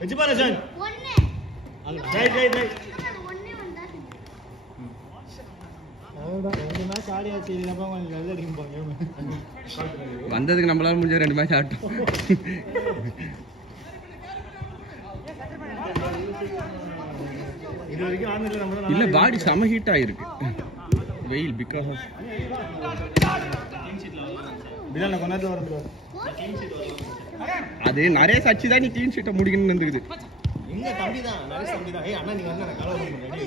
வெச்சுபாரு sir 1 right ஒண்ணே வந்தா அவடா ரெண்டு மேட்ச் ஆடியாச்சு இதுல கொஞ்சம் நல்ல அடிக்கும் போங்க வந்ததுக்கு நம்மளால முடிஞ்ச ரெண்டு மேட்ச் ஆட்டோம் இது வரைக்கும் ஆனதுல நம்ம இல்ல பாடி செம ஹீட் ஆயிருக்கு வெயில் பிகாஸ் ஆஃப் பிலால கொண்டாந்து வரது அது நிறைய சச்சி தான் நீ க்ளீன் ஷீட்டை முடிக்கணும்னு இருந்துக்குது எங்க தம்பி தான் நிறைய தம்பி தான் ஏய் அண்ணா நீ வந்தா நான் கால பண்ணுறேன்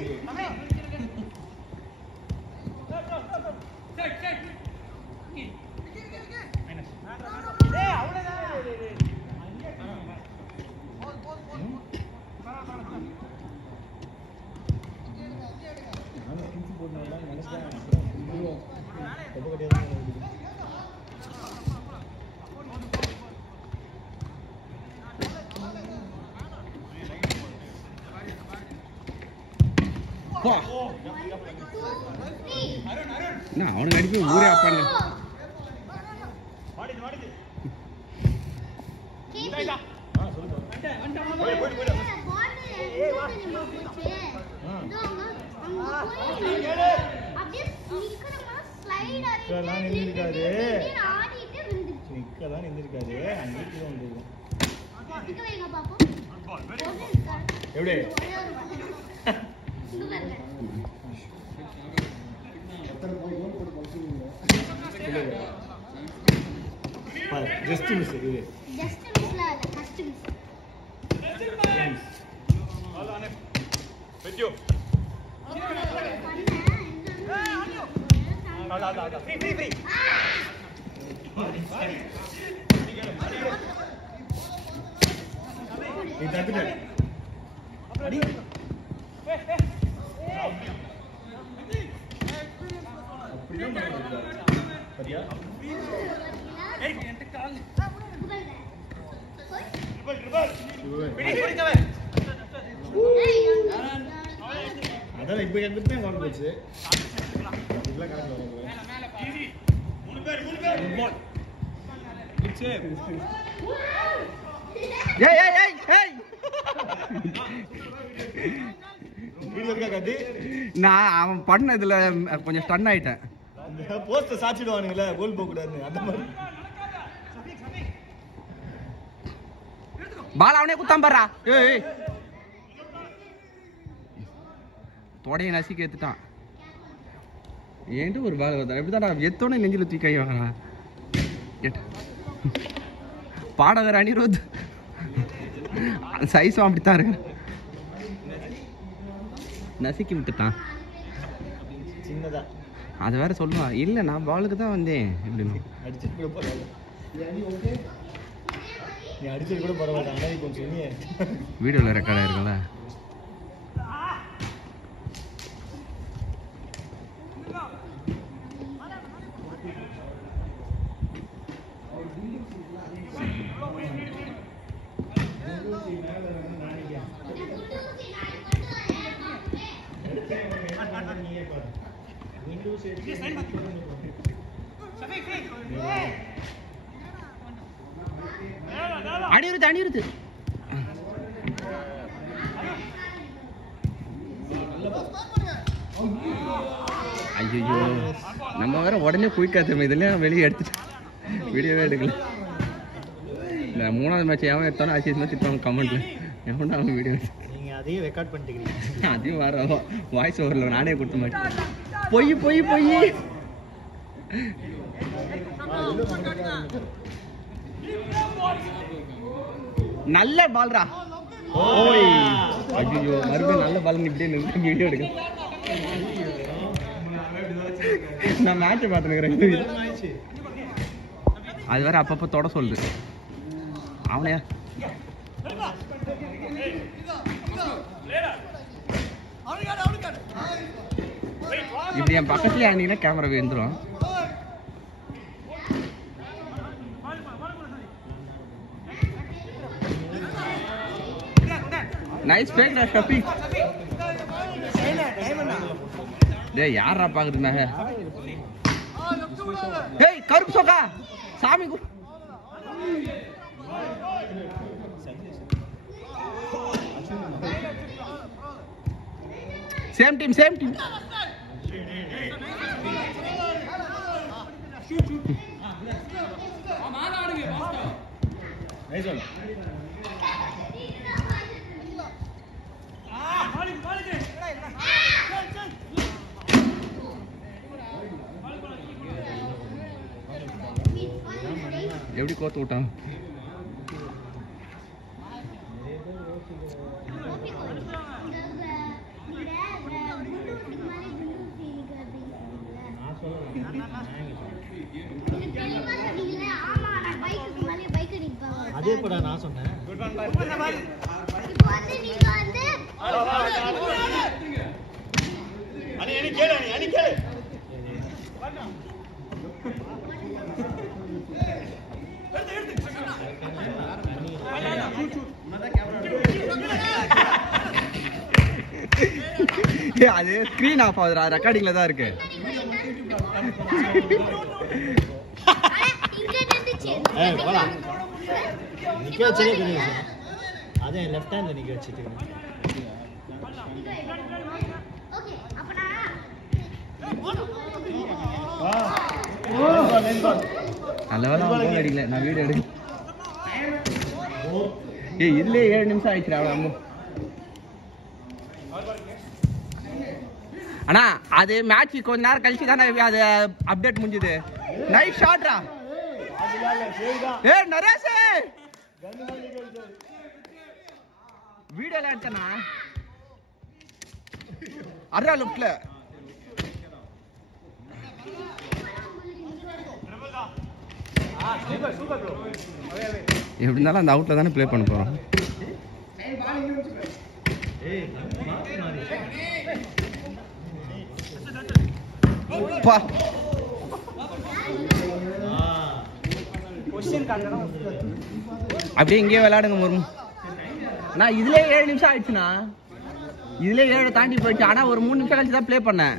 அவனுக்கு அடிக்க ஊரே அப்பாங்க நிக்கலாம் நின்றுருக்காது அங்கே வந்துருக்கும் எப்படி ஜஸ்ட் மிஸ் இது ஜஸ்ட் மிஸ்ல அது ஃபர்ஸ்ட் மிஸ் ஆல் வெட்டியோ ஃப்ரீ இது தட்டுங்க அடி அப்படிதான் சரியா ஏய் என்கிட்ட கால் அதான் இப்போ எடுத்துட்டே கால் போச்சு இதெல்லாம் கரெக்ட் வரல ஈஸி மூணு பேர் பால் குட் சேவ் ஏய் வீடியோ காட்டி நான் அவன் பண்ணதுல கொஞ்சம் ஸ்டன் ஆயிட்டேன் போஸ்ட் சாச்சிடுவானுங்களே கோல் போக கூடாதுன்னு அந்த மாதிரி பால் அவனே குத்தாம் பாரா ஏய் தொடைய நசிக்க ஏத்துட்டான் ஏன்ட்டு ஒரு பால் வருதா எப்படிதான் எத்தோட நெஞ்சில தூக்கி கை வாங்கலாம் பாடகர் அனிருத் சைஸும் அப்படித்தான் இருக்கு நசிக்கி விட்டுட்டான் சின்னதா அது வேற சொல்லுவான் இல்ல நான் பாலுக்கு தான் வந்தேன் அப்படின்னு அடிச்சிட்டு கூட பரவாயில்ல நீ அடிச்சிட்டு கூட பரவாயில்ல அண்ணா கொஞ்சம் சொன்னியே வீடியோல ரெக்கார்ட் ஆயிருக்குல்ல அணிருது ஐயோ நம்ம வேற உடனே குயிக்காத்து இதெல்லாம் வெளியே எடுத்துட்டு வீடியோவே எடுக்கல இந்த மூணாவது மேட்ச் எவன் எடுத்தாலும் ஆசியமா திட்டுவாங்க கமெண்ட்ல எவனா அவங்க வீடியோ நீங்க அதையும் ரெக்கார்ட் பண்ணிட்டீங்க அதையும் வர வாய்ஸ் ஓவர்ல நானே கொடுத்த மாட்டேன் பொய் நல்ல பால்ரா ஓய் ஐயோ மறுபடியும் நல்ல பால் இப்படியே நிறுத்தி வீடியோ எடுக்க நான் மேட்ச் பார்த்துக்கிறேன் அது வேற அப்பப்போ தொட சொல்லுது அவனையா இப்படி என் பக்கத்துலயே ஆனீங்கன்னா கேமரா வந்துடும் நைஸ் பேக்டா ஷஃபீக் டேய் யாரா பாக்குறீங்க டேய் கருப்பு சோக்கா சாமி சேம் டீம் நைஸ் ஒன் எப்படி கோத்து விட்டான் அதே கூட நான் சொன்னேன் அது ஸ்கிரீன் ஆஃப் ஆகுதுடா ரெக்கார்டிங்ல தான் இருக்கு நிக்க வச்சே தெரியும் அதே லெஃப்ட் ஹேண்ட்ல நிக்க வச்சிட்டு நல்ல அடிக்கல நான் வீடியோ எடுக்க இதுலயே 7 நிமிஷம் ஆயிடுச்சு அவ்வளோ அண்ணா அது மேட்ச் கொஞ்ச நேரம் கழிச்சு தானே அது அப்டேட் முடிஞ்சது நைட் ஷாட்ரா நரேஷ் வீடியோல எடுத்தனா அரா லுக்ல எப்படி இருந்தாலும் அந்த அவுட்ல தானே ப்ளே பண்ண போறோம் அப்படியே இங்கேயே விளையாடுங்க முருமு அண்ணா இதுலயே 7 நிமிஷம் ஆயிடுச்சுண்ணா இதுலயே 7 தாண்டி போயிடுச்சு ஆனா ஒரு 3 நிமிஷம் கழிச்சு தான் ப்ளே பண்ணேன்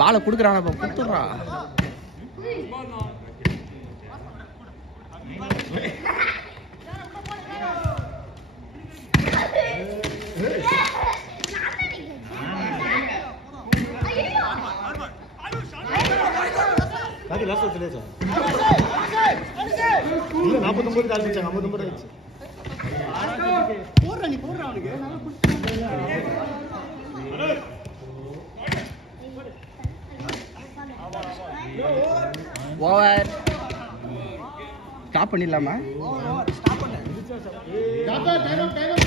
பாலை குடுக்குறான் கொடுத்துடுறா பாக்கி லாஸ்ட் வச்சலே சார் இல்ல 49 கால் வச்சாங்க 59 ஆயிடுச்சு போடுறா நீ போடுறா அவனுக்கு ஓவர் ஸ்டாப் பண்ணிடலாமா ஸ்டாப் பண்ணு டைம்